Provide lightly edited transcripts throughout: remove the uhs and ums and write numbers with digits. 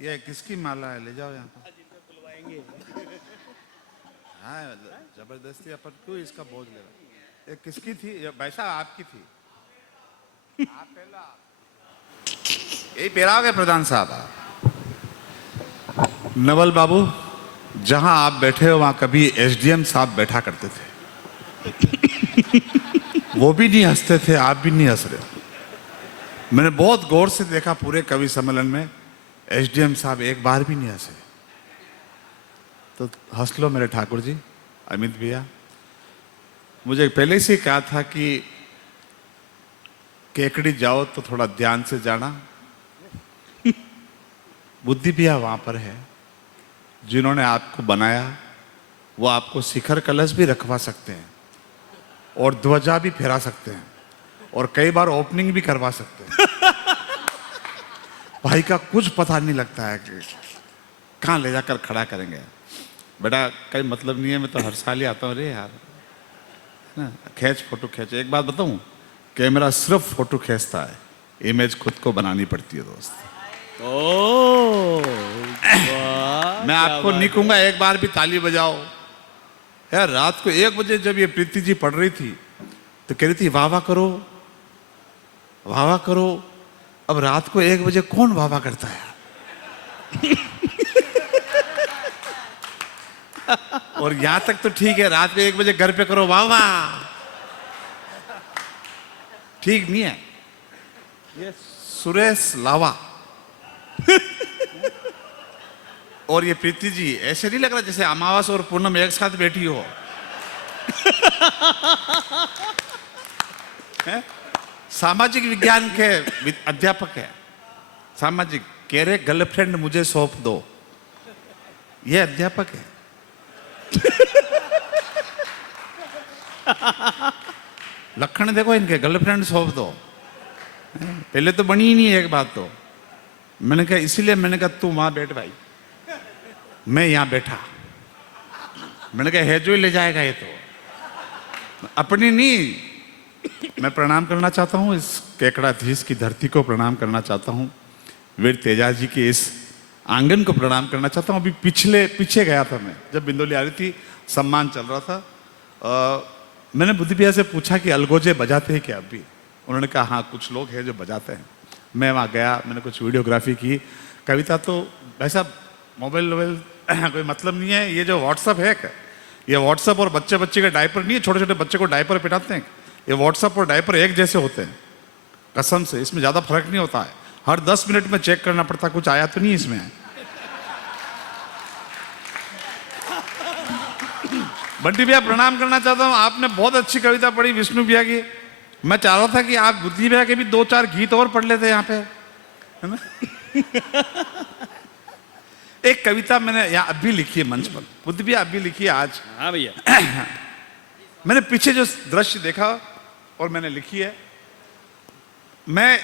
ये किसकी माला है? ले जाओ यहाँ पर। हाँ, जबरदस्ती अपन क्यों इसका बोझ ले रहा? ये किसकी थी? ये वैसा आपकी थी। आप पहला यही पहराओगे प्रधान साहब? नवल बाबू, जहां आप बैठे हो वहां कभी एसडीएम साहब बैठा करते थे। वो भी नहीं हंसते थे, आप भी नहीं हंस रहे हो। मैंने बहुत गौर से देखा पूरे कवि सम्मेलन में, एसडीएम साहब एक बार भी नहीं हंसे। तो हंस लो मेरे ठाकुर जी, अमित भैया। मुझे पहले से कहा था कि केकड़ी जाओ तो थोड़ा ध्यान से जाना। बुद्धि भैया वहां पर है, जिन्होंने आपको बनाया वो आपको शिखर कलश भी रखवा सकते हैं और ध्वजा भी फहरा सकते हैं और कई बार ओपनिंग भी करवा सकते हैं। भाई का कुछ पता नहीं लगता है कि कहाँ ले जाकर खड़ा करेंगे। बेटा कोई मतलब नहीं है, मैं तो हर साल ही आता हूँ रे यार, ना खींच फोटो खींच। एक बात बताऊँ, कैमरा सिर्फ फोटो खींचता है, इमेज खुद को बनानी पड़ती है दोस्त। मैं आपको नहीं कहूंगा एक बार भी ताली बजाओ यार। रात को 1 बजे जब ये प्रीति जी पढ़ रही थी तो कह रही थी वाह वाह करो, वाह वाह करो। अब रात को 1 बजे कौन वाह वाह करता है? और यहां तक तो ठीक है, रात में 1 बजे घर पे करो वाह वाह, ठीक नहीं है। ये सुरेश लावा और ये प्रीति जी, ऐसे नहीं लग रहा जैसे अमावस और पूनम एक साथ बैठी हो। सामाजिक विज्ञान के अध्यापक है, सामाजिक। कह रहे गर्लफ्रेंड मुझे सौंप दो, ये अध्यापक है। लक्षण देखो इनके, गर्लफ्रेंड सौंप दो। पहले तो बनी ही नहीं एक बात। तो मैंने कहा, इसीलिए मैंने कहा तू वहां बैठ भाई, मैं यहां बैठा। मैंने कहा है जो ही ले जाएगा ये तो अपनी नहीं। मैं प्रणाम करना चाहता हूं इस केकड़ाधीश की धरती को, प्रणाम करना चाहता हूं वीर तेजा जी के इस आंगन को प्रणाम करना चाहता हूं। अभी पीछे गया था मैं, जब बिंदोली आ रही थी, सम्मान चल रहा था। मैंने बुद्धि भैया से पूछा कि अलगोजे बजाते हैं क्या अभी? उन्होंने कहा हाँ कुछ लोग हैं जो बजाते हैं। मैं वहाँ गया, मैंने कुछ वीडियोग्राफी की। कविता तो वैसा मोबाइल कोई मतलब नहीं है। ये जो व्हाट्सअप है क्या, ये व्हाट्सअप और बच्चे के डायपर नहीं है, छोटे छोटे बच्चे को डायपर पिटाते हैं, ये व्हाट्सअप और डायपर एक जैसे होते हैं कसम से। इसमें ज़्यादा फर्क नहीं होता है, हर 10 मिनट में चेक करना पड़ता कुछ आया तो नहीं इसमें। बंटी भैया प्रणाम करना चाहता हूँ, आपने बहुत अच्छी कविता पढ़ी विष्णु भैया की। मैं चाह रहा था कि आप बुद्धि भैया के भी 2-4 गीत और पढ़ लेते यहाँ पे, है ना। एक कविता मैंने यहाँ अभी लिखी है मंच पर, बुद्धि भैया अभी लिखी है आज। हाँ भैया। मैंने पीछे जो दृश्य देखा और मैंने लिखी है। मैं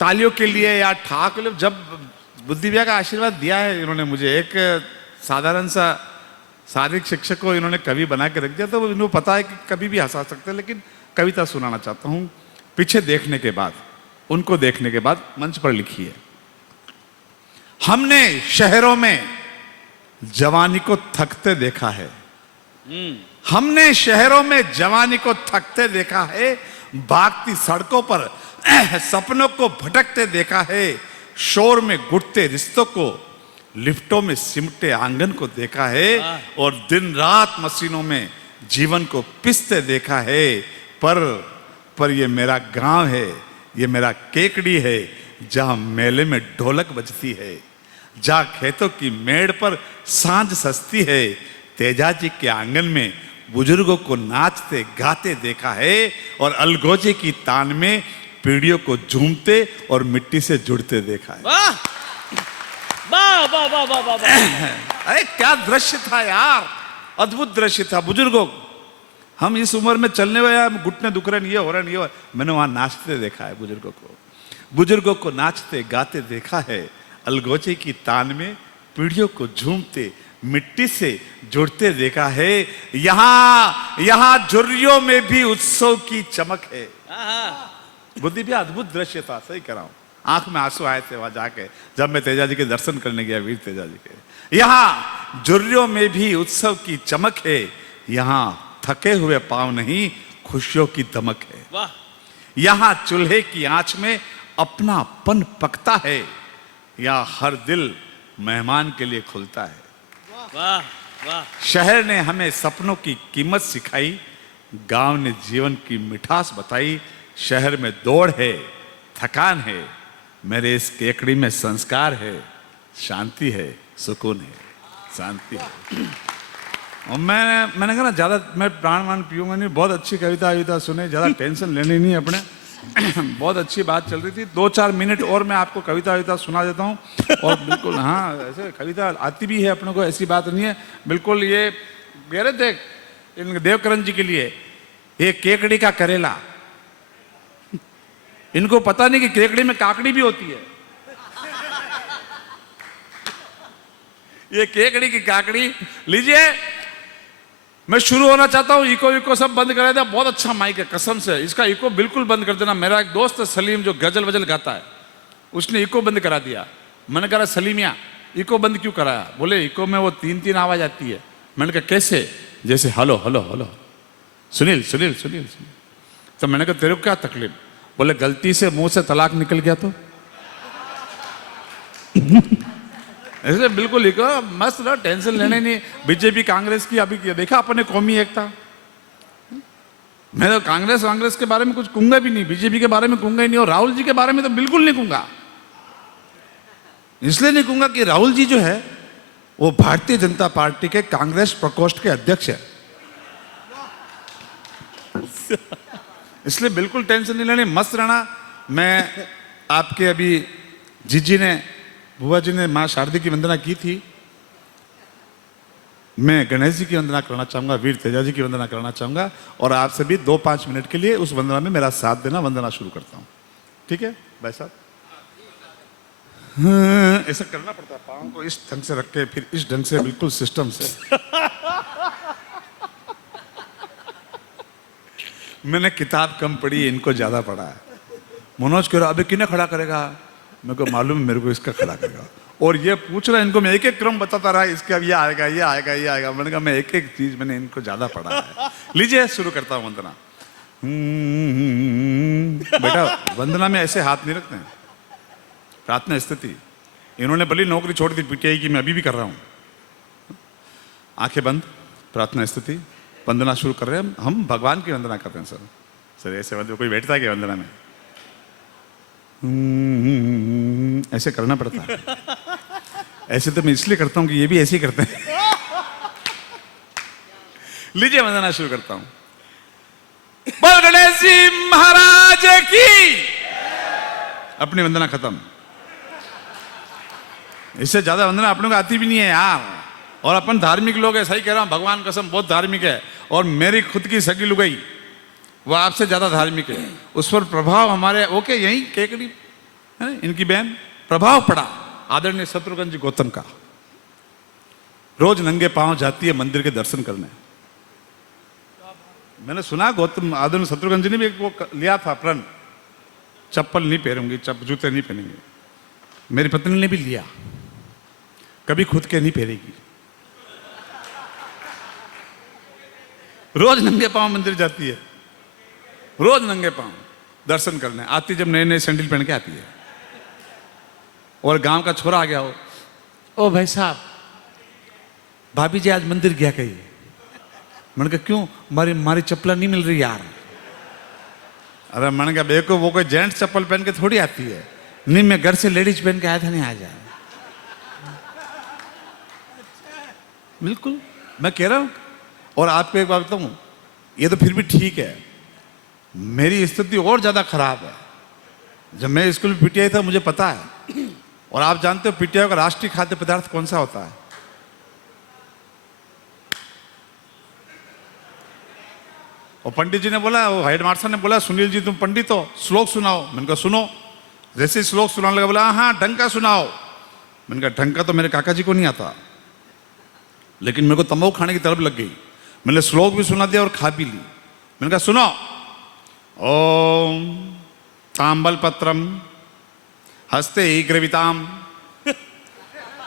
तालियों के लिए या ठाक के लिए, जब बुद्धि भैया का आशीर्वाद दिया है इन्होंने मुझे, एक साधारण सा शारीरिक शिक्षक को इन्होंने कवि बना के रख दिया, तो इन्होंने पता है कि कभी भी हंसा सकते हैं। लेकिन कविता सुनाना चाहता हूं पीछे देखने के बाद, उनको देखने के बाद मंच पर लिखी है। हमने शहरों में जवानी को थकते देखा है, हमने शहरों में जवानी को थकते देखा है, भागती सड़कों पर सपनों को भटकते देखा है, शोर में गुटते रिश्तों को लिफ्टों में सिमटे आंगन को देखा है, और दिन रात मशीनों में जीवन को पिसते देखा है। पर ये मेरा गांव है, ये मेरा केकड़ी है, जहां मेले में ढोलक बजती है, जहां खेतों की मेड़ पर सांझ सस्ती है। तेजा जी के आंगन में बुजुर्गों को नाचते गाते देखा है, और अलगोजे की तान में पीढ़ियों को झूमते और मिट्टी से जुड़ते देखा है। वाह वाह वाह वाह वाह वाह। अरे क्या दृश्य था यार, अद्भुत दृश्य था। बुजुर्गों, हम इस उम्र में चलने वाले, घुटने दुख रहे, ये हो रहा नहीं हो, मैंने वहां नाचते देखा है बुजुर्गों को नाचते गाते देखा है, अलगोजे की तान में पीढ़ियों को झूमते मिट्टी से जुड़ते देखा है। यहाँ झुर्रियों में भी उत्सव की चमक है। बुद्धि भी अद्भुत दृश्य था, सही कह रहा हूं। आंख में आंसू आए थे वहां जाके, जब मैं तेजा जी के दर्शन करने गया, वीर तेजा जी के। यहाँ जुर्रियों में भी उत्सव की चमक है, यहाँ थके हुए पांव नहीं, खुशियों की दमक है। वाह यहाँ चूल्हे की आंच में अपनापन पकता है, यहाँ हर दिल मेहमान के लिए खुलता है। वाह वाह शहर ने हमें सपनों की कीमत सिखाई, गांव ने जीवन की मिठास बताई। शहर में दौड़ है, थकान है, मेरे इस केकड़ी में संस्कार है, शांति है, सुकून है, शांति है। और मैंने कहा ना, ज्यादा मैं प्राण मान पीऊंगा नहीं, बहुत अच्छी कविता सुने, ज्यादा टेंशन लेनी नहीं अपने। बहुत अच्छी बात चल रही थी, 2-4 मिनट और मैं आपको कविता सुना देता हूँ। और बिल्कुल हाँ, ऐसे कविता आती भी है अपने को, ऐसी बात नहीं है बिल्कुल। ये कह रहे थे इन देवकरण जी के लिए, ये केकड़ी का करेला, इनको पता नहीं कि केकड़ी में काकड़ी भी होती है। ये केकड़ी की काकड़ी लीजिए। मैं शुरू होना चाहता हूं, इको सब बंद करा था। बहुत अच्छा माइक है, कसम से इसका इको बिल्कुल बंद कर देना। मेरा एक दोस्त है सलीम, जो गजल वजल गाता है, उसने इको बंद करा दिया। मैंने कहा सलीमिया इको बंद क्यों कराया? बोले इको में वो 3-3 आवाज आती है। मैंने कहा कैसे? जैसे hello hello hello, Sunil Sunil Sunil Sunil. तो मैंने कहा तेरे को क्या तकलीफ? बोले गलती से मुंह से तलाक निकल गया तो। ऐसे बिल्कुल लिखो, मस्त रहो, टेंशन लेने नहीं। बीजेपी कांग्रेस की अभी देखा अपने कौमी एकता। मैं तो कांग्रेस के बारे में कुछ कहूंगा भी नहीं, बीजेपी के बारे में कहूंगा ही नहीं, और राहुल जी के बारे में तो बिल्कुल नहीं कहूंगा। इसलिए नहीं कहूंगा कि राहुल जी जो है वो भारतीय जनता पार्टी के कांग्रेस प्रकोष्ठ के अध्यक्ष है। इसलिए बिल्कुल टेंशन नहीं लेनी, मस्त रहना। मैं आपके अभी जीजी ने, बुआ जी ने मां शारदी की वंदना की थी। मैं गणेश जी की वंदना करना चाहूंगा, वीर तेजा जी की वंदना करना चाहूंगा, और आपसे भी 2-5 मिनट के लिए उस वंदना में मेरा साथ देना। वंदना शुरू करता हूं, ठीक है भाई साहब? ऐसा करना पड़ता है, पाँव को इस ढंग से रख के, फिर इस ढंग से, बिल्कुल सिस्टम से। मैंने किताब कम पढ़ी, इनको ज्यादा पढ़ा है। मनोज कह रहा अभी किन्हें खड़ा करेगा? मेरे को मालूम है, मेरे को इसका खड़ा करेगा। और ये पूछ रहा है इनको, मैं एक क्रम बताता रहा, इसके अब ये आएगा ये आएगा ये आएगा। मैंने कहा मैं एक चीज मैंने इनको ज्यादा पढ़ा है। लीजिए शुरू करता हूं वंदना। बेटा वंदना में ऐसे हाथ नहीं रखते हैं, प्रार्थना स्थिति। इन्होंने भली नौकरी छोड़ दी पीटीआई की, मैं अभी भी कर रहा हूं। आंखें बंद, प्रार्थना स्थिति, वंदना शुरू कर रहे हैं हम भगवान की वंदना करते हैं। सर ऐसे वंदना कोई बैठता है क्या वंदना में? ऐसे करना पड़ता है। ऐसे तो मैं इसलिए करता हूं कि ये भी ऐसे ही करते हैं। लीजिए वंदना शुरू करता हूं। बोल गणेश जी महाराज की। अपनी वंदना खत्म। इससे ज्यादा वंदना अपने को आती भी नहीं है यार। और अपन धार्मिक लोग है, सही कह रहा हूं, भगवान कसम बहुत धार्मिक है। और मेरी खुद की सगी लुगाई वो आपसे ज्यादा धार्मिक है। उस पर प्रभाव हमारे ओके यही केकड़ी है, इनकी बहन प्रभाव पड़ा आदरणीय शत्रुघ्न जी गौतम का। रोज नंगे पांव जाती है मंदिर के दर्शन करने। मैंने सुना गौतम आदरणीय शत्रुघ्न जी ने भी एक वो लिया था प्रण, चप्पल नहीं पहनूंगी, जूते नहीं पहनेंगे। मेरी पत्नी ने भी लिया, कभी खुद के नहीं पहनेगी। रोज नंगे पांव मंदिर जाती है, रोज नंगे पांव दर्शन करने आती। जब नए नए सैंडल पहन के आती है और गांव का छोरा आ गया हो, ओ भाई साहब भाभी जी आज मंदिर गया कहीं? मैंने कहा क्यों? मारी चप्पल नहीं मिल रही यार। अरे मैंने कहा देखो वो कोई जेंट्स चप्पल पहन के थोड़ी आती है। नहीं मैं घर से लेडीज पहन के आया था, नहीं आ जाए। बिल्कुल मैं कह रहा हूं। और आपको एक बात बताऊं, ये तो फिर भी ठीक है, मेरी स्थिति और ज्यादा खराब है। जब मैं स्कूल में पीटीआई था मुझे पता है। और आप जानते हो पीटीआई का राष्ट्रीय खाद्य पदार्थ कौन सा होता है? और पंडित जी ने बोला, वो हेड मास्टर ने बोला सुनील जी तुम पंडित हो, श्लोक सुनाओ। मैंने कहा सुनो। जैसे श्लोक सुनाने लगा बोला हाँ ढंग का सुनाओ। मैंने कहा ढंग का तो मेरे काका जी को नहीं आता, लेकिन मेरे को तंबाकू खाने की तलब लग गई। मैंने श्लोक भी सुना दिया और खा भी ली। मैंने कहा सुनो। ओम तांबल पत्रम हस्ते ग्रविताम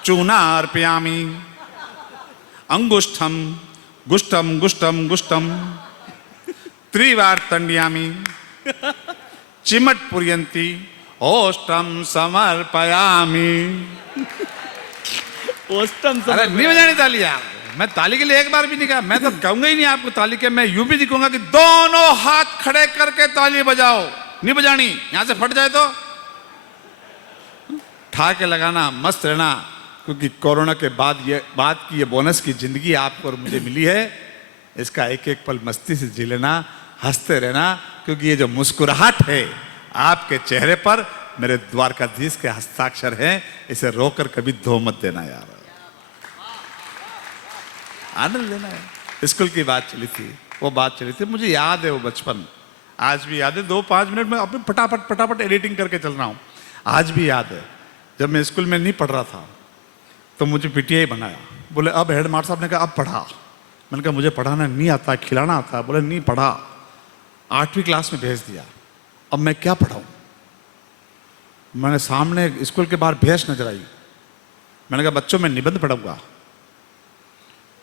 चूना अर्पयामी अंगुष्ठम गुष्टम गुष्टम गुष्टम त्रिवार तंडियामी चिमट पुर्यंती ओष्टम समर्पयामी। ओस्टम अरे नहीं बजानी ताली यार, मैं ताली के लिए एक बार भी नहीं कहा, मैं तो कहूंगा ही नहीं आपको ताली के, मैं यूं भी नहीं कहूंगा कि दोनों हाथ खड़े करके ताली बजाओ, नहीं बजानी, यहां से फट जाए तो ठा के लगाना, मस्त रहना, क्योंकि कोरोना के बाद की ये बोनस की जिंदगी आपको और मुझे मिली है, इसका एक एक पल मस्ती से जी लेना, हंसते रहना, क्योंकि ये जो मुस्कुराहट है आपके चेहरे पर मेरे द्वारकाधीश के हस्ताक्षर हैं, इसे रोकर कभी धो मत देना यार, आनंद लेना है। स्कूल की बात चली थी, वो बात चली थी, मुझे याद है वो बचपन, आज भी याद है। 2-5 मिनट में अपने फटाफट एडिटिंग करके चल रहा हूँ। आज भी याद है जब मैं स्कूल में नहीं पढ़ रहा था तो मुझे पीटीआई बनाया, बोले अब हेडमास्टर साहब ने कहा अब पढ़ा, मैंने कहा मुझे पढ़ाना नहीं आता, खिलाना आता है, बोले नहीं पढ़ा, 8वीं क्लास में भेज दिया, अब मैं क्या पढ़ाऊँ। मैंने सामने स्कूल के बाहर भैंस नजर आई, मैंने कहा बच्चों में निबंध पढ़ूंगा,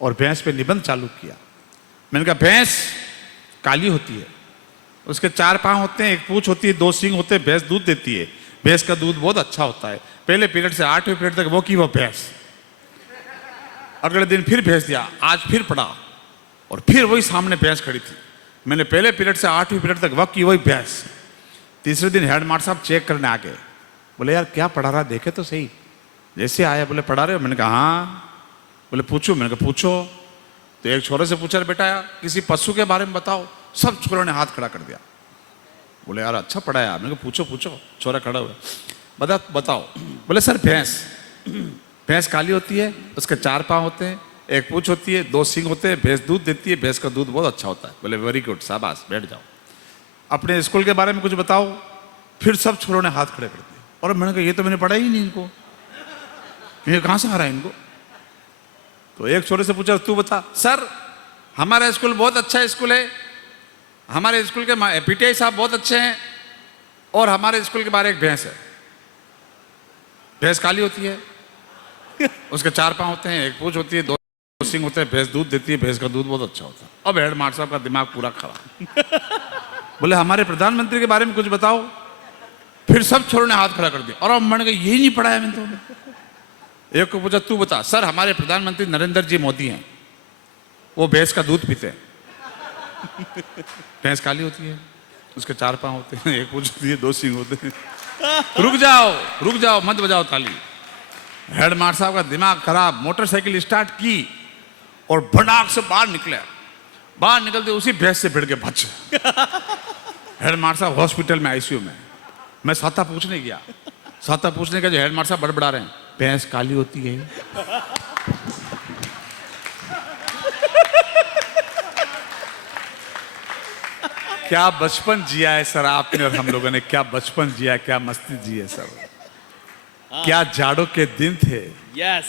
और भैंस पे निबंध चालू किया। मैंने कहा भैंस काली होती है, उसके 4 पांव होते हैं, एक पूंछ होती है, 2 सींग होते हैं, भैंस दूध देती है, भैंस का दूध बहुत अच्छा होता है। पहले पीरियड से 8वें पीरियड तक वो की वो भैंस, अगले दिन फिर भेज दिया, आज फिर पढ़ा और फिर वही सामने भैंस खड़ी थी। मैंने पहले पीरियड से 8वीं पीरियड तक वह की वही भैंस। तीसरे दिन हेडमास्टर साहब चेक करने आ गए, बोले यार क्या पढ़ा रहा, देखे तो सही। जैसे आया बोले पढ़ा रहे हो, मैंने कहा हाँ। बोले पूछो, मैंने कहा पूछो। तो एक छोरे से पूछा, बेटा किसी पशु के बारे में बताओ। सब छोरों ने हाथ खड़ा कर दिया, बोले यार अच्छा पढ़ा यार। मैंने कहा पूछो पूछो। छोरा खड़ा हुआ, बताओ। बोले सर भैंस काली होती है, उसके 4 पांव होते हैं, एक पूंछ होती है, 2 सींग होते हैं, भैंस दूध देती है, भैंस का दूध बहुत अच्छा होता है। बोले वेरी गुड, शाबाश, बैठ जाओ। अपने स्कूल के बारे में कुछ बताओ। फिर सब छोरों ने हाथ खड़े कर दिए, और मैंने कहा ये तो मैंने पढ़ा ही नहीं इनको, ये कहाँ से आ रहा है इनको। तो एक छोरे से पूछा तू बता। सर हमारा स्कूल बहुत अच्छा स्कूल है, हमारे स्कूल के पीटीआई साहब बहुत अच्छे हैं, और हमारे स्कूल के बाहर एक भैंस है, भैंस काली होती है, उसके 4 पांव होते हैं, एक पूंछ होती है, 2 सींग होते हैं, भैंस दूध देती है, भैंस का दूध बहुत अच्छा होता है। अब हेडमास्टर साहब का दिमाग पूरा खराब। बोले हमारे प्रधानमंत्री के बारे में कुछ बताओ। फिर सब छोरों ने हाथ खड़ा कर दिया, और अब मैंने कहा यही नहीं पढ़ा है मैंने तो। एक को पूछा तू बता। सर हमारे प्रधानमंत्री नरेंद्र जी मोदी हैं, वो भैंस का दूध पीते हैं, भैंस काली होती है, उसके 4 पांव होते हैं, एक पूंछ होती है, 2 सींग होते हैं। रुक जाओ मत बजाओ ताली। हेडमास्टर साहब का दिमाग खराब, मोटरसाइकिल स्टार्ट की और भड़ाक से बाहर निकले। बाहर निकलते उसी भैंस से भिड़ के भच। हेडमास्टर साहब हॉस्पिटल में आईसीयू में। मैं साता पूछने गया, जो हेडमास्टर साहब बड़बड़ा रहे हैं, भैंस काली होती है। क्या बचपन जिया है सर आपने और हम लोगों ने, क्या बचपन जिया, क्या मस्ती जी है सर। क्या जाड़ों के दिन थे, यस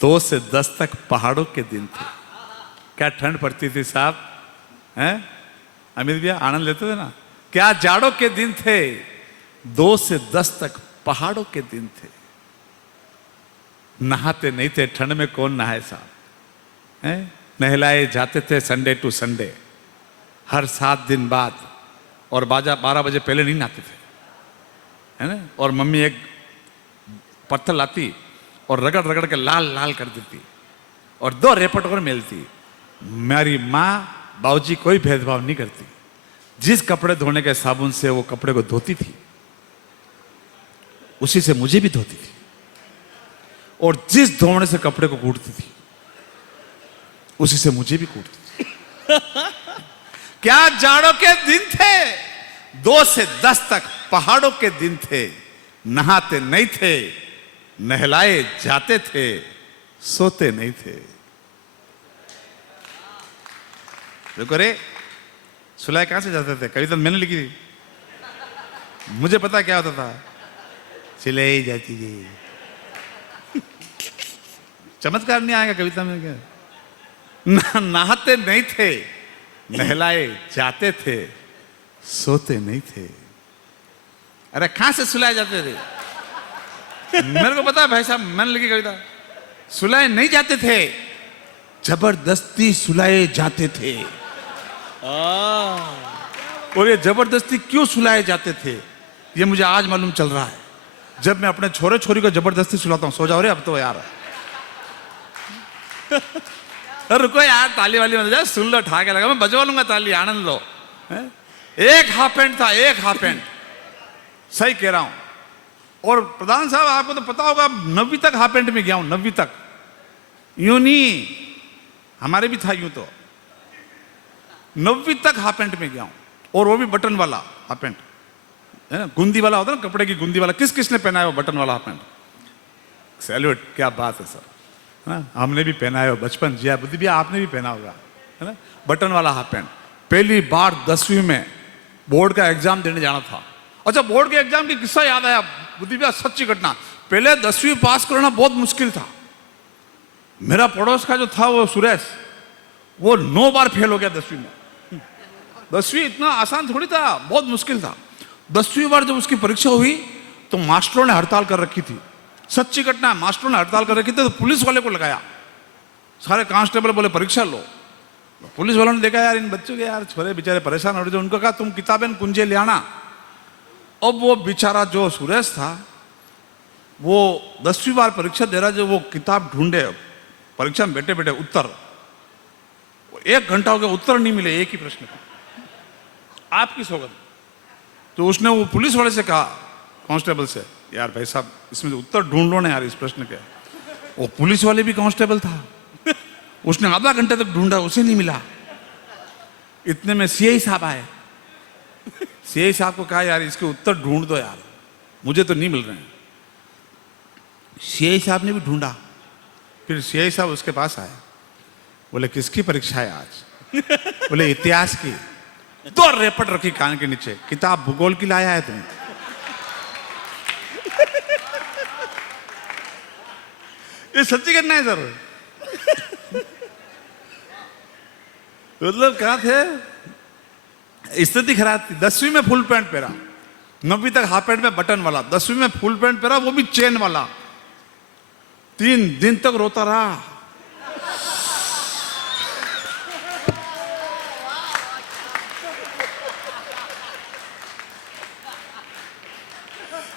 2 से 10 तक पहाड़ों के दिन थे। क्या ठंड पड़ती थी साहब, हैं अमित भैया, आनंद लेते थे ना। क्या जाड़ों के दिन थे, 2 से 10 तक पहाड़ों के दिन थे। नहाते नहीं थे, ठंड में कौन नहाए साहब, हैं नहलाए जाते थे संडे टू संडे, हर 7 दिन बाद, और 12 बजे पहले नहीं नहाते थे, है ना। और मम्मी एक पत्थर लाती और रगड़ रगड़ के लाल लाल कर देती, और 2 रेपट और मिलती। मेरी माँ बाबूजी कोई भेदभाव नहीं करती, जिस कपड़े धोने के साबुन से वो कपड़े को धोती थी, उसी से मुझे भी धोती थी, और जिस धोने से कपड़े को कूटती थी, उसी से मुझे भी कूटती थी। क्या जाड़ों के दिन थे, 2 से 10 तक पहाड़ों के दिन थे। नहाते नहीं थे, नहलाए जाते थे, सोते नहीं थे। देखो रे, सुलाए कहां से जाते थे, कविता मैंने लिखी थी, मुझे पता क्या होता था, सिलाई जाती थी। चमत्कार नहीं आएगा कविता में क्या। नहाते नहीं थे, नहलाए जाते थे, सोते नहीं थे। अरे कहां से सुलाए जाते थे, मेरे को पता है भाई साहब, मैंने लिखी कविता, सुलाए नहीं जाते थे, जबरदस्ती सुलाए जाते थे। और ये जबरदस्ती क्यों सुलाए जाते थे, ये मुझे आज मालूम चल रहा है। जब मैं अपने छोरे छोरी को जबरदस्ती सुलाता हूँ, सो जाओ रे अब तो यार। रुको यार, ताली वाली मत जाओ, सुन लो, ठा के लगा, मैं बजवा लूंगा ताली, आनंद लो। एक हाफ पैंट था, एक हाफ पैंट, सही कह रहा हूं। और प्रधान साहब आपको तो पता होगा, 9वीं तक हाफ पैंट में गया हूं, 9वीं तक। यूं नहीं, हमारे भी था यूं, तो 9वीं तक हाफ पैंट में गया हूं, और वो भी बटन वाला हाफ पैंट, है ना, गुंदी वाला होता है ना, कपड़े की गुंदी वाला। किस किसने पहना है वो बटन वाला हाफ पैंट? सैल्यूट, क्या बात है सर, है ना, हमने भी पहना है बचपन। जिया बुद्धि भी आपने भी पहना होगा, है ना, बटन वाला हाफ पैंट। पहली बार 10वीं में बोर्ड का एग्जाम देने जाना था। अच्छा, बोर्ड के एग्जाम की किस्सा याद आया बुद्धि भैया, सच्ची घटना। पहले 10वीं पास करना बहुत मुश्किल था। मेरा पड़ोस का जो था वो सुरेश, वो 9 बार फेल हो गया 10वीं में। 10वीं इतना आसान थोड़ी था, बहुत मुश्किल था। 10वीं बार जब उसकी परीक्षा हुई तो मास्टरों ने हड़ताल कर रखी थी, सच्ची घटना है, मास्टरों ने हड़ताल कर रखी थी। तो पुलिस वाले को लगाया, सारे कांस्टेबल बोले परीक्षा लो। पुलिस वालों ने देखा यार इन बच्चों के, यार छोरे बेचारे परेशान हो रहे थे, उनको कहा तुम किताबें कुंजे ले आना। अब वो बेचारा जो सुरेश था, वो 10वीं बार परीक्षा दे रहा, जो वो किताब ढूंढे परीक्षा में बैठे बैठे उत्तर, 1 घंटा हो गया, उत्तर नहीं मिले एक ही प्रश्न का, आपकी सौगंध। तो उसने वो पुलिस वाले से कहा, कांस्टेबल से, यार भाई साहब इसमें उत्तर ढूंढ लो ना यार इस प्रश्न के। वो पुलिस वाले भी कांस्टेबल था, उसने आधा घंटे तक ढूंढा, उसे नहीं मिला। इतने में सीआई साहब आए। सीआई साहब को कहा यार इसके उत्तर ढूंढ दो यार, मुझे तो नहीं मिल रहे हैं। सीआई साहब ने भी ढूंढा, फिर सीआई साहब उसके पास आए, बोले किसकी परीक्षा है आज? बोले इतिहास की। 2 रेपट रखी कान के नीचे, किताब भूगोल की लाया है तुम? ये सच्ची घटना है सर। मतलब कहा थे, स्थिति खराब थी। 10वीं में फुल पैंट पहरा, 9वीं तक हाफ पैंट में बटन वाला, 10वीं में फुल पैंट पहरा, वो भी चेन वाला। 3 दिन तक रोता रहा।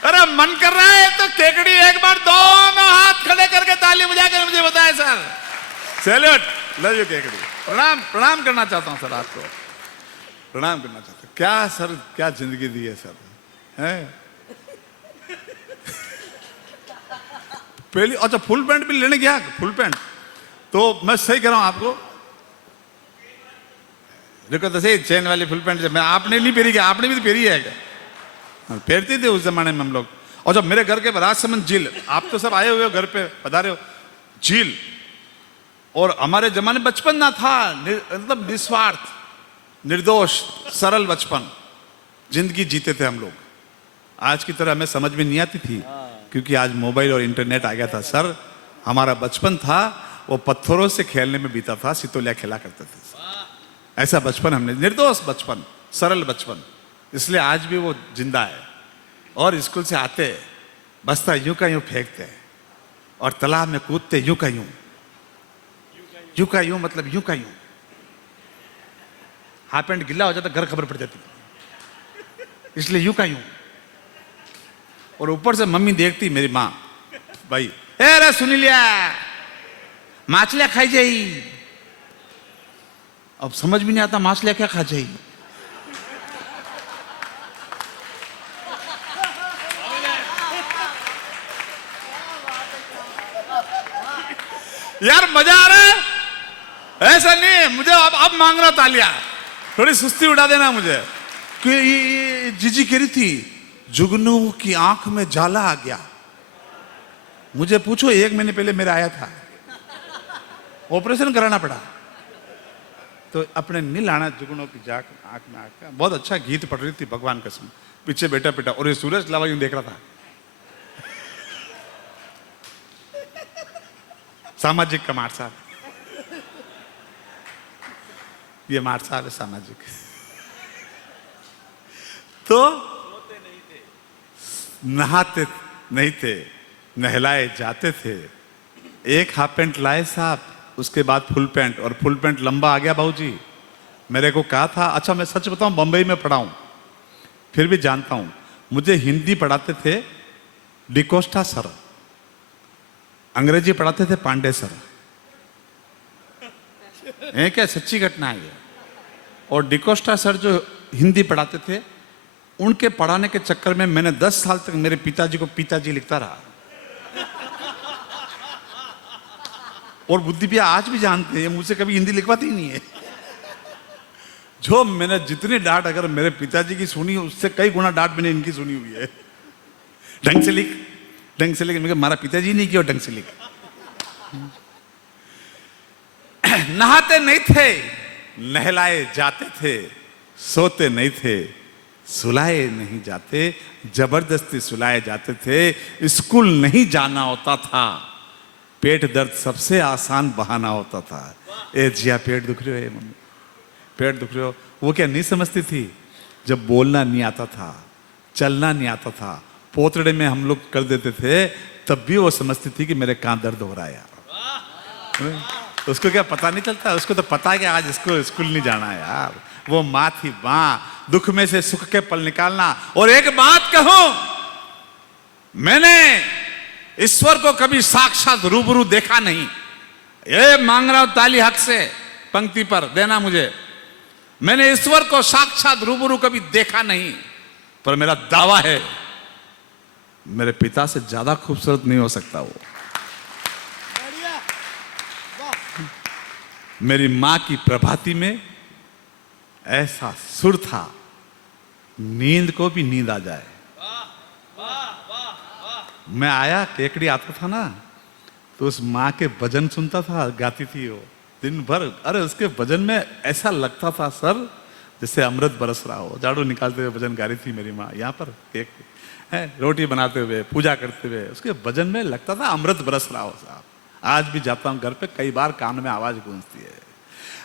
अरे मन कर रहा है तो केकड़ी एक बार दोनों हाथ खड़े करके ताली बजा कर मुझे बताए sir. Salute, love you Kekri. प्रणाम, प्रणाम करना चाहता हूं सर आपको, प्रणाम करना चाहता हूं। क्या सर, क्या जिंदगी दी है सर, है? पहली, अच्छा फुल पैंट भी लेने गया, फुल पैंट तो मैं सही कह रहा हूं आपको। देखो तो सही, चेन वाली फुल पैंट मैं आपने नहीं पहरी, क्या आपने भी तो पहरी है क्या? पहनते थे उस जमाने में हम लोग। और जब मेरे घर के राजसमंद झील, आप तो सब आए हुए हो घर पे, पधारे हो, झील। और हमारे जमाने बचपन ना था, मतलब निस्वार्थ, निर्दोष, सरल बचपन, जिंदगी जीते थे हम लोग। आज की तरह हमें समझ में नहीं आती थी, क्योंकि आज मोबाइल और इंटरनेट आ गया था। सर हमारा बचपन था वो पत्थरों से खेलने में बीता था, सितोलिया खेला करते थे। ऐसा बचपन हमने, निर्दोष बचपन, सरल बचपन, इसलिए आज भी वो जिंदा है। और स्कूल से आते बस्ता यूं का यूं फेंकते, और तालाब में कूदते यूं का यूं, यूं का यूं मतलब यूं का यूं। हाफ पैंट गिल्ला हो जाता, घर खबर पड़ जाती, इसलिए यूं का यूं। और ऊपर से मम्मी देखती, मेरी माँ, भाई ए रे सुनी लिया, माछलियां खाई जाई। अब समझ भी नहीं आता माछलियां क्या खा जाई। यार मजा आ रहा है, ऐसा नहीं मुझे अब मांग रहा तालियां, थोड़ी सुस्ती उड़ा देना मुझे। कि ये जीजी कह रही थी, जुगनू की आंख में जाला आ गया। मुझे पूछो, 1 महीने पहले मेरा आया था, ऑपरेशन कराना पड़ा। तो अपने नील आना जुगनू की जाक आंख में आकर, बहुत अच्छा गीत पढ़ रही थी भगवान कसम, पीछे बैठा बैठा। और ये सूरज लावा यूं देख रहा था। सामाजिक का मार साहब, ये मार साहब है सामाजिक। तो नहाते नहीं थे, नहलाए जाते थे। एक हाफ पैंट लाए साहब, उसके बाद फुल पैंट, और फुल पैंट लंबा आ गया भाऊजी। मेरे को कहा था, अच्छा मैं सच बताऊं, बंबई में पढ़ा हूं, फिर भी जानता हूं। मुझे हिंदी पढ़ाते थे डिकोस्टा सर, अंग्रेजी पढ़ाते थे पांडे सर। ये क्या सच्ची घटना है ये। और डिकोस्टा सर जो हिंदी पढ़ाते थे, उनके पढ़ाने के चक्कर में मैंने 10 साल तक मेरे पिताजी को पिताजी लिखता रहा। और बुद्धि भैया आज भी जानते हैं, मुझसे कभी हिंदी लिखवाती ही नहीं है। जो मैंने जितनी डांट अगर मेरे पिताजी की सुनी, उससे कई गुना डांट मैंने इनकी सुनी हुई है। ढंग से लिख, ढंग से लिख। मैं हमारा पिताजी नहीं किया ढंग से लिख। नहाते नहीं थे, नहलाए जाते थे, सोते नहीं थे, सुलाए नहीं जाते, जबरदस्ती सुलाए जाते थे, स्कूल नहीं जाना होता था, पेट दर्द सबसे आसान बहाना होता था। ए जिया पेट दुख रही हो, मम्मी पेट दुख रही हो। वो क्या नहीं समझती थी, जब बोलना नहीं आता था, चलना नहीं आता था, पोतड़े में हम लोग कर देते थे, तब भी वो समझती थी कि मेरे कान दर्द हो रहा है यार। उसको क्या पता नहीं चलता, उसको तो पता है कि आज इसको स्कूल नहीं जाना है यार। वो माँ थी माँ, दुख में से सुख के पल निकालना। और एक बात कहूं, मैंने ईश्वर को कभी साक्षात रूबरू देखा नहीं। ये मांग रहा हूं ताली हक से, पंक्ति पर देना मुझे। मैंने ईश्वर को साक्षात रूबरू कभी देखा नहीं, पर मेरा दावा है मेरे पिता से ज्यादा खूबसूरत नहीं हो सकता वो। मेरी मां की प्रभाती में ऐसा सुर था, नींद को भी नींद आ जाए। मैं आया, केकड़ी आता था ना, तो उस माँ के भजन सुनता था, गाती थी वो दिन भर। अरे उसके भजन में ऐसा लगता था सर जैसे अमृत बरस रहा हो। झाड़ू निकालते हुए भजन गा रही थी मेरी माँ, यहाँ पर केक है, रोटी बनाते हुए, पूजा करते हुए, उसके भजन में लगता था अमृत बरस रहा हो साहब। आज भी जाता हूँ घर पे, कई बार कान में आवाज गूंजती है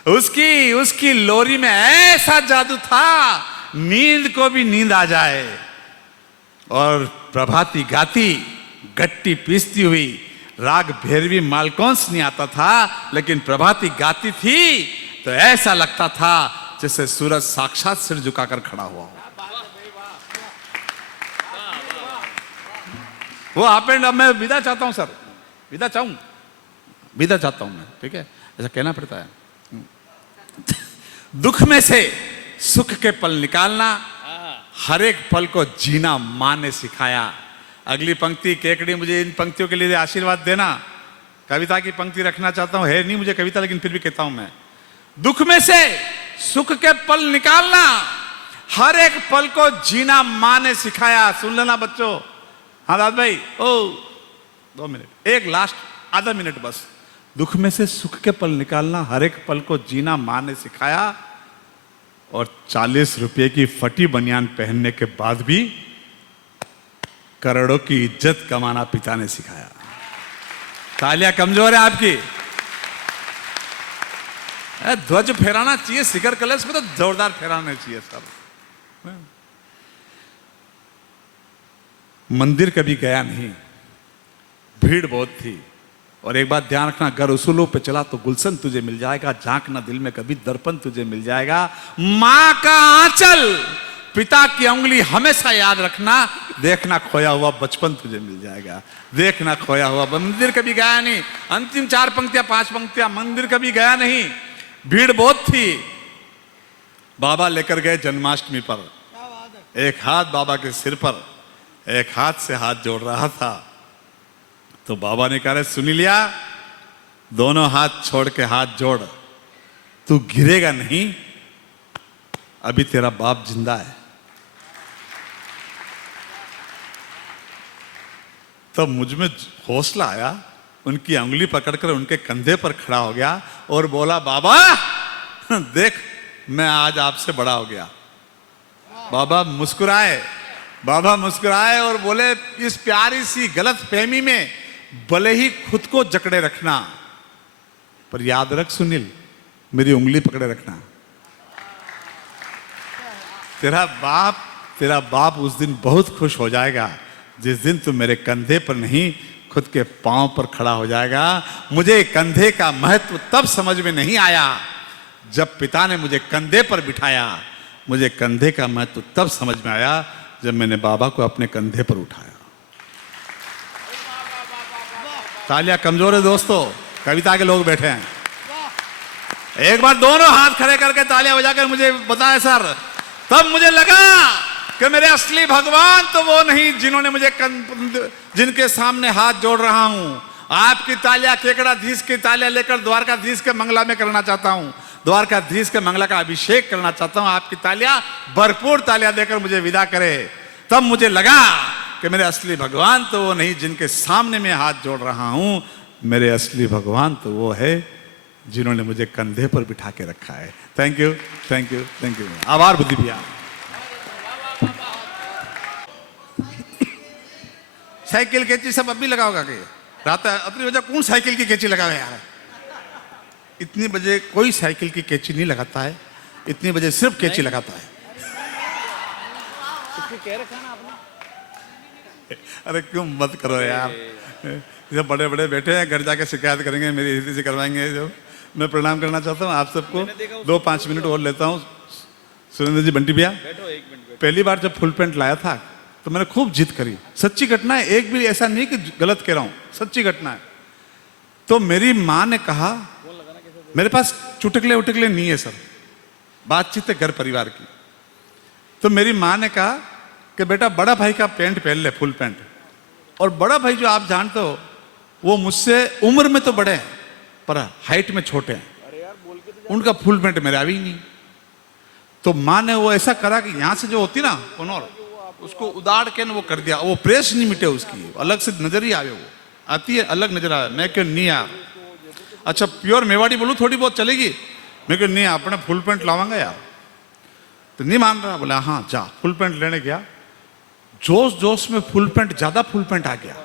उसकी लोरी में ऐसा जादू था, नींद को भी नींद आ जाए। और प्रभाती गाती, गट्टी पीसती हुई, राग भैरवी मालकौंस नहीं आता था, लेकिन प्रभाती गाती थी तो ऐसा लगता था जैसे सूरज साक्षात सिर झुकाकर खड़ा हुआ हो। वो आप एंड अब मैं विदा चाहता हूं सर, विदा चाहता हूं मैं, ठीक है, ऐसा कहना पड़ता है। दुख में से सुख के पल निकालना, हर एक पल को जीना मां ने सिखाया। अगली पंक्ति केकड़ी, मुझे इन पंक्तियों के लिए आशीर्वाद देना। कविता की पंक्ति रखना चाहता हूं, है नहीं मुझे कविता, लेकिन फिर भी कहता हूं मैं। दुख में से सुख के पल निकालना, हर एक पल को जीना मां ने सिखाया। सुन लेना बच्चों। हाँ दाद भाई, ओ 2 मिनट, एक लास्ट आधा मिनट बस। दुख में से सुख के पल निकालना, हर एक पल को जीना मां ने सिखाया। और 40 रुपए की फटी बनियान पहनने के बाद भी करोड़ों की इज्जत कमाना पिता ने सिखाया। तालियां कमजोर है आपकी। ध्वज फहराना चाहिए, शिखर कलश में तो जोरदार फहराना चाहिए सब। मंदिर कभी गया नहीं, भीड़ बहुत थी। और एक बात ध्यान रखना, अगर उसूलों पे चला तो गुलशन तुझे मिल जाएगा, झांकना दिल में कभी दर्पण तुझे मिल जाएगा। मां का आंचल, पिता की उंगली हमेशा याद रखना, देखना खोया हुआ बचपन तुझे मिल जाएगा। देखना खोया हुआ, मंदिर कभी गया नहीं, अंतिम 4 पंक्तियां 5 पंक्तियां, मंदिर कभी गया नहीं, भीड़ बहुत थी। बाबा लेकर गए जन्माष्टमी पर, एक हाथ बाबा के सिर पर, एक हाथ से हाथ जोड़ रहा था। तो बाबा ने कहा, सुनी लिया, दोनों हाथ छोड़ के हाथ जोड़, तू गिरेगा नहीं, अभी तेरा बाप जिंदा है। तब मुझ में हौसला आया, उनकी अंगुली पकड़कर उनके कंधे पर खड़ा हो गया और बोला, बाबा देख मैं आज आपसे बड़ा हो गया। बाबा मुस्कुराए और बोले, इस प्यारी सी गलत फहमी में भले ही खुद को जकड़े रखना, पर याद रख सुनील, मेरी उंगली पकड़े रखना। तेरा बाप उस दिन बहुत खुश हो जाएगा, जिस दिन तू मेरे कंधे पर नहीं खुद के पांव पर खड़ा हो जाएगा। मुझे कंधे का महत्व तब समझ में नहीं आया जब पिता ने मुझे कंधे पर बिठाया। मुझे कंधे का महत्व तब समझ में आया जब मैंने बाबा को अपने कंधे पर उठाया। तालियां कमजोर है दोस्तों, कविता के लोग बैठे हैं। एक बार दोनों हाथ खड़े करके तालियां बजाकर मुझे बताया सर, तब मुझे लगा कि मेरे असली भगवान तो वो नहीं जिन्होंने मुझे जिनके सामने हाथ जोड़ रहा हूं। आपकी तालियां केकड़ाधीश की तालियां लेकर द्वारकाधीश के मंगला में करना चाहता हूं, द्वारकाधीश के मंगला का अभिषेक करना चाहता हूं। आपकी तालियां भरपूर तालियां देकर मुझे विदा करे। तब मुझे लगा कि मेरे असली भगवान तो वो नहीं जिनके सामने मैं हाथ जोड़ रहा हूं, मेरे असली भगवान तो वो है जिन्होंने मुझे कंधे पर बिठा के रखा है। Thank you, thank you, thank you. आभार बुद्धि भैया। साइकिल कैची सब अब भी लगाओगा कि रात अपनी वजह कौन साइकिल की कैची लगावे यार? इतनी बजे कोई साइकिल की कैची नहीं लगाता है, इतनी बजे सिर्फ कैची लगाता है। कह रखा ना आपने। अरे क्यों मत करो यार, जब बड़े बड़े बैठे हैं घर जाके शिकायत करेंगे, मेरी हिंदी से करवाएंगे। जो मैं प्रणाम करना चाहता हूँ आप सबको। 2-5 मिनट और लेता हूँ। सुरेंद्र जी, बंटी भैया, पहली बार जब फुल पैंट लाया था तो मैंने खूब जिद करी। सच्ची घटना है, एक भी ऐसा नहीं कि गलत कह रहा हूँ, सच्ची घटना है। तो मेरी माँ ने कहा, मेरे पास चुटकले उटकले नहीं है सर, बातचीत है घर परिवार की। तो मेरी माँ ने कहा कि बेटा बड़ा भाई का पैंट पहन ले, फुल पैंट। और बड़ा भाई जो आप जानते हो वो मुझसे उम्र में तो बड़े हैं पर हाइट में छोटे हैं, उनका फुल पैंट मेरा अभी नहीं। तो माँ ने वो ऐसा करा कि यहाँ से जो होती ना कनौर, उसको उदाड़ के ना वो कर दिया। वो प्रेस नहीं मिटे उसकी, अलग से नजर ही आवे, वो आती है अलग नजर आवे। मैं क्यों नहीं यार, अच्छा प्योर मेवाड़ी बोलूँ थोड़ी बहुत चलेगी? मैं क्यों नहीं, अपने फुल पैंट लावांगा यार। तो नहीं मान रहा, बोला हाँ जा। फुल पैंट लेने गया, जोश जोश में फुल पैंट, ज्यादा फुल पैंट आ गया।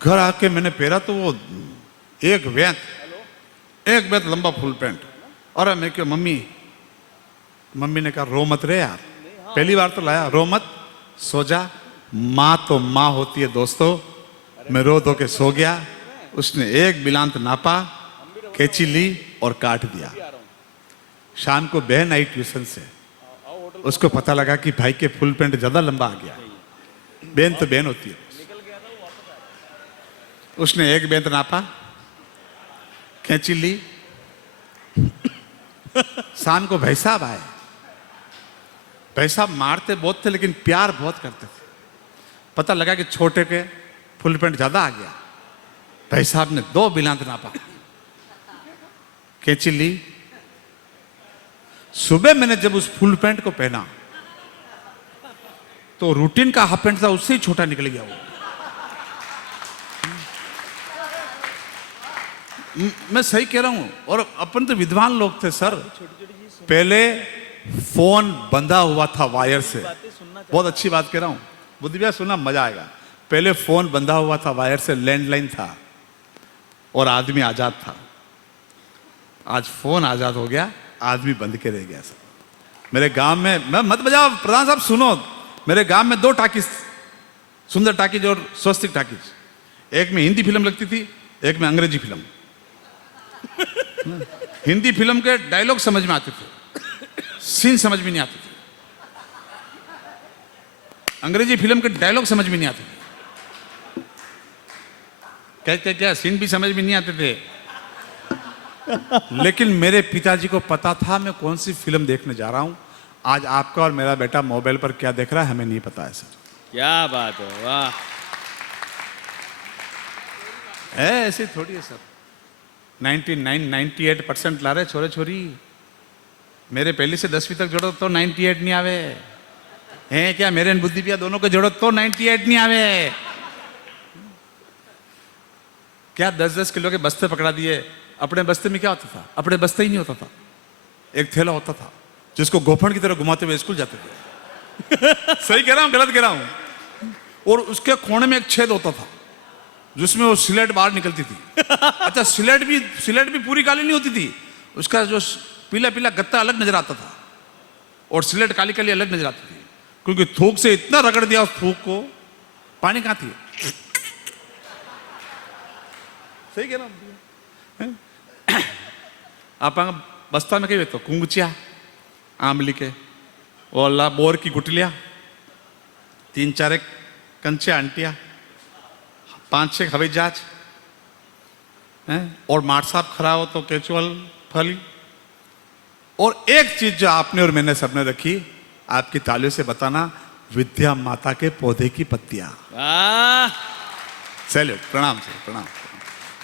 घर आके मैंने पहरा तो वो एक बेत लंबा फुल पैंट। और मैं क्यों मम्मी ने कहा रो मत रे यार, पहली बार तो लाया, रो मत, सो जा। माँ तो माँ होती है दोस्तों। मैं रो धो के सो गया। उसने एक बिलांत नापा, कैंची ली और काट दिया। शाम को बहन आई ट्यूशन से, उसको पता लगा कि भाई के फुल पैंट ज्यादा लंबा आ गया। बहन तो बहन होती है। उसने एक बेंत नापा, कैंची ली। शाम को भाई साहब आए। भाई साहब मारते बहुत थे लेकिन प्यार बहुत करते थे। पता लगा कि छोटे के फुल पैंट ज्यादा आ गया। भाई साहब ने 2 बिलांत नापा, कैंची ली। सुबह मैंने जब उस फुल पैंट को पहना तो रूटीन का हाफ पैंट था, उससे ही छोटा निकल गया वो। मैं सही कह रहा हूं। और अपन तो विद्वान लोग थे सर। पहले फोन बंधा हुआ था वायर से। बहुत अच्छी बात कह रहा हूं, बुद्धि भैया सुनना मजा आएगा। पहले फोन बंधा हुआ था वायर से, लैंडलाइन था और आदमी आजाद था। आज फोन आजाद हो गया, आदमी बंद के रह गया सर। मेरे गांव में, मैं मत बजाओ प्रधान साहब, सुनो, मेरे गांव में 2 टाकीज, सुंदर टाकीज और स्वस्तिक टाकीज। एक में हिंदी फिल्म लगती थी, एक में अंग्रेजी फिल्म। हिंदी फिल्म के डायलॉग समझ में आते थे, सीन समझ में नहीं आते थे। अंग्रेजी फिल्म के डायलॉग समझ में नहीं आते थे। क्या सीन भी समझ में नहीं आते थे। लेकिन मेरे पिताजी को पता था मैं कौन सी फिल्म देखने जा रहा हूं। आज आपका और मेरा बेटा मोबाइल पर क्या देख रहा है हमें नहीं पता है सर। क्या बात है, वाह। ऐसे थोड़ी है सर। 98% ला रहे छोरे छोरी। मेरे पहले से 10वीं तक जोड़ो तो 98 नहीं आवे हैं क्या? मेरे बुद्धि भैया दोनों को जोड़ो तो 98 नहीं आवे क्या? 10-10 किलो के बस्ते पकड़ा दिए। अपने बस्ते में क्या होता था? अपने बस्ते ही नहीं होता था, एक थैला होता था जिसको गोफन की तरह घुमाते हुए स्कूल जाते थे। सही कह रहा हूं गलत कह रहा हूं? और उसके कोने में एक छेद होता था जिसमें वो सिलेट बाहर निकलती थी। अच्छा, सिलेट भी पूरी काली नहीं होती थी, उसका जो पीला पीला गत्ता अलग नजर आता था और सिलेट काली काली अलग नजर आती थी, क्योंकि थूक से इतना रगड़ दिया उस थूक को, पानी कहाँ थी। सही कह रहा हूं आप बस्ता में कही तो कुंगचिया आंबली के ओला बोर की गुटलिया 3-4 कंचे आंटिया 5-6 हवाई जहाज और माट साहब खड़ा हो तो केचुअल फली और एक चीज जो आपने और मैंने सबने रखी आपकी तालियों से बताना विद्या माता के पौधे की पत्तियां वाह सैल्यूट प्रणाम से प्रणाम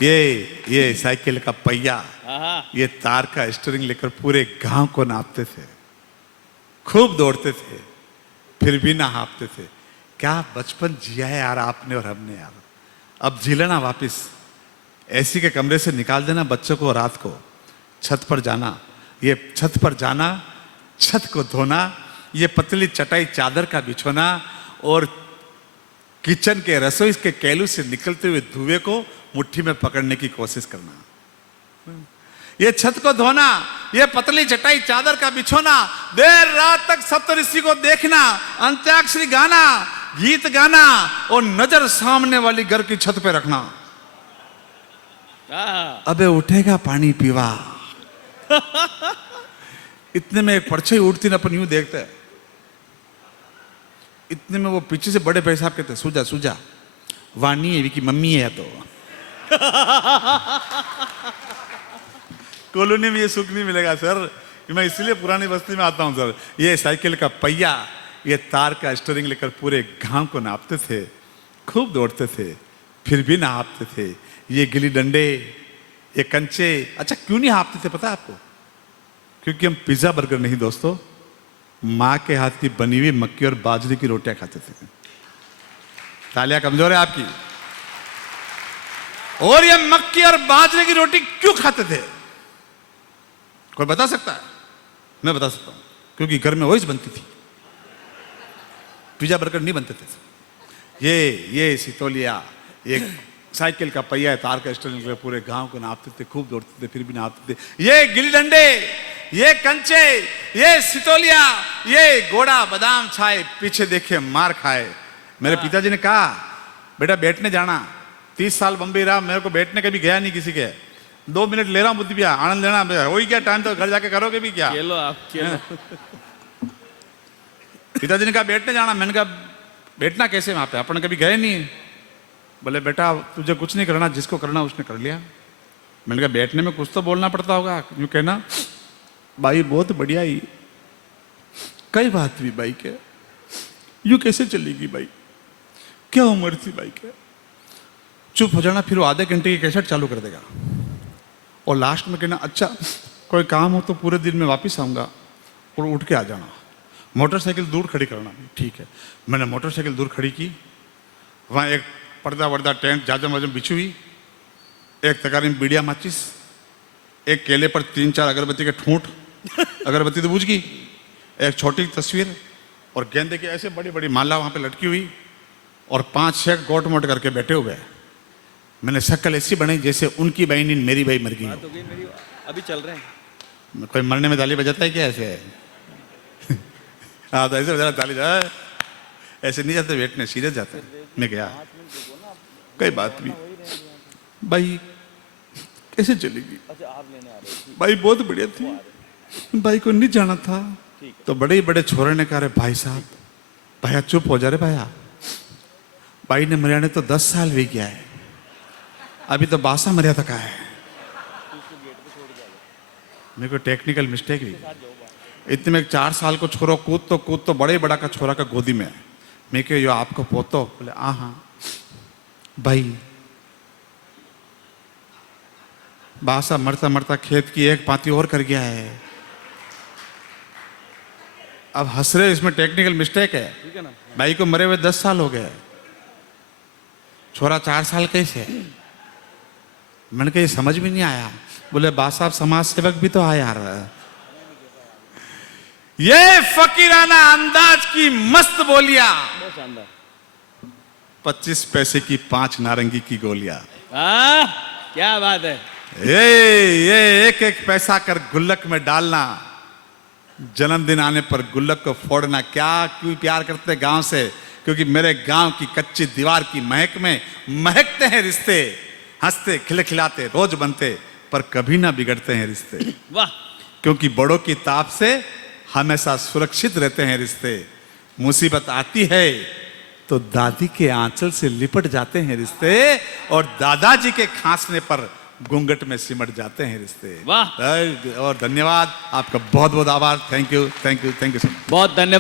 ये साइकिल का पहिया आहा ये तार का स्टीयरिंग लेकर पूरे गांव को नापते थे खूब दौड़ते थे फिर भी ना हाँपते थे क्या बचपन जिया है यार आपने और हमने यार अब जी लेना वापिस ऐसी के कमरे से निकाल देना बच्चों को रात को छत पर जाना ये छत पर जाना छत को धोना ये पतली चटाई चादर का बिछोना और किचन के रसोई के कैलू से निकलते हुए धुएं को मुट्ठी में पकड़ने की कोशिश करना ये छत को धोना ये पतली चटाई चादर का बिछोना देर रात तक सप्तऋषि को देखना अंत्याक्षरी गाना गीत गाना और नजर सामने वाली घर की छत पे रखना आहा अबे उठेगा पानी पीवा इतने में एक परछाई उठती ना अपन यूं देखते हैं इतने में वो पीछे से बड़े भाई साहब कहते सूजा सूजा वानी है की मम्मी है तो कॉलोनी में ये सुख नहीं मिलेगा सर मैं इसलिए पुरानी बस्ती में आता हूं सर ये साइकिल का पहिया ये तार का स्टीयरिंग लेकर पूरे गांव को नापते थे खूब दौड़ते थे फिर भी ना हाँपते थे ये गिल्ली डंडे ये कंचे अच्छा क्यों नहीं हाँपते थे पता है आपको क्योंकि हम पिज्जा बर्गर नहीं दोस्तों माँ के हाथ की बनी हुई मक्की और बाजरे की रोटियां खाते थे तालियां कमजोर है आपकी और ये मक्की और बाजरे की रोटी क्यों खाते थे कोई बता सकता है मैं बता सकता हूं क्योंकि घर में वही बनती थी पिज्जा बर्गर नहीं बनते थे ये सितोलिया ये साइकिल का पहिया तार का स्टीयरिंग पूरे गांव को नापते थे खूब दौड़ते थे फिर भी नापते थे ये गिल्ली डंडे ये कंचे ये सितोलिया ये घोड़ा बादाम छाए पीछे देखे मार खाए मेरे पिताजी ने कहा बेटा बैठने जाना 30 साल बम्बई रहा मेरे को बैठने कभी गया नहीं किसी के 2 मिनट ले रहा हूं बुद्धि भैया आनंद लेना हो ही क्या टाइम तो घर जाके करोगे भी क्या खेलो आप खेलो पिताजी ने कहा बैठने जाना मैंने कहा बैठना कैसे वहां पे अपन कभी गए नहीं बोले बेटा तुझे कुछ नहीं करना जिसको करना उसने कर लिया मैंने कहा बैठने में कुछ तो बोलना पड़ता होगा यूं कहना भाई बहुत बढ़िया ही कई बात हुई भाई के यूं कैसे चलेगी भाई क्या उम्र थी भाई के चुप हो जाना फिर वो आधे घंटे की कैसेट चालू कर देगा और लास्ट में कहना अच्छा कोई काम हो तो पूरे दिन में वापस आऊंगा और उठ के आ जाना मोटरसाइकिल दूर खड़ी करना ठीक है मैंने मोटरसाइकिल दूर खड़ी की वहाँ एक पर्दा वर्दा टेंट जाजम वाजम बिछी हुई एक तगारी में बीड़िया माचिस एक केले पर 3-4 अगरबत्ती के ठूंठ अगरबत्ती तो बुझ गई एक छोटी तस्वीर और गेंदे की ऐसे बड़ी बड़ी माला वहाँ पे लटकी हुई और 5-6 गोट मोट करके बैठे हुए मैंने शक्ल ऐसी बनाई जैसे उनकी बहन मेरी भाई मर गई बात हो गई मेरी अभी चल रहे हैं कोई मरने में ताली बजाता है क्या ऐसे हाँ तो ऐसे बजाना ताली जाए ऐसे नहीं जाते बैठने सीरियस जाते मैं गया कोई बात नहीं भाई कैसे चलेगी अच्छा आप लेने आ रहे हो भाई बहुत बढ़िया थी भाई को नहीं जाना था तो बड़े ही बड़े छोरे ने कहा भाई साहब भैया चुप हो जा रहे भैया भाई ने मरियाने तो 10 साल भी किया है अभी तो बासा मर्यादा का है मेरे को टेक्निकल मिस्टेक हुई इतने में 4 साल को छोरो कूद तो बड़े बड़ा का छोरा का गोदी में मैं कह यो आपको पोतो बोले हाँ भाई बासा मरता मरता खेत की एक पाती और कर गया है अब हंस रहे इसमें टेक्निकल मिस्टेक है ठीक है ना भाई को मरे हुए 10 साल हो गए छोरा 4 साल कैसे मैंने कहा ये समझ में नहीं आया बोले बा साहब समाज सेवक भी तो आया यार ये फकीराना अंदाज की मस्त बोलिया बहुत शानदार 25 पैसे की 5 नारंगी की गोलियां क्या बात है ये एक एक पैसा कर गुल्लक में डालना जन्मदिन आने पर गुल्लक को फोड़ना क्या क्यों प्यार करते गांव से क्योंकि मेरे गांव की कच्ची दीवार की महक में महकते हैं रिश्ते, हंसते खिलखिलाते रोज बनते, पर कभी ना बिगड़ते हैं रिश्ते, वाह क्योंकि बड़ों की ताप से हमेशा सुरक्षित रहते हैं रिश्ते। मुसीबत आती है तो दादी के आंचल से लिपट जाते हैं रिश्ते, और दादाजी के खांसने पर घूंघट में सिमट जाते हैं रिश्ते। वाह। और धन्यवाद, आपका बहुत बहुत आभार। Thank you, thank you, thank you so much. बहुत धन्यवाद।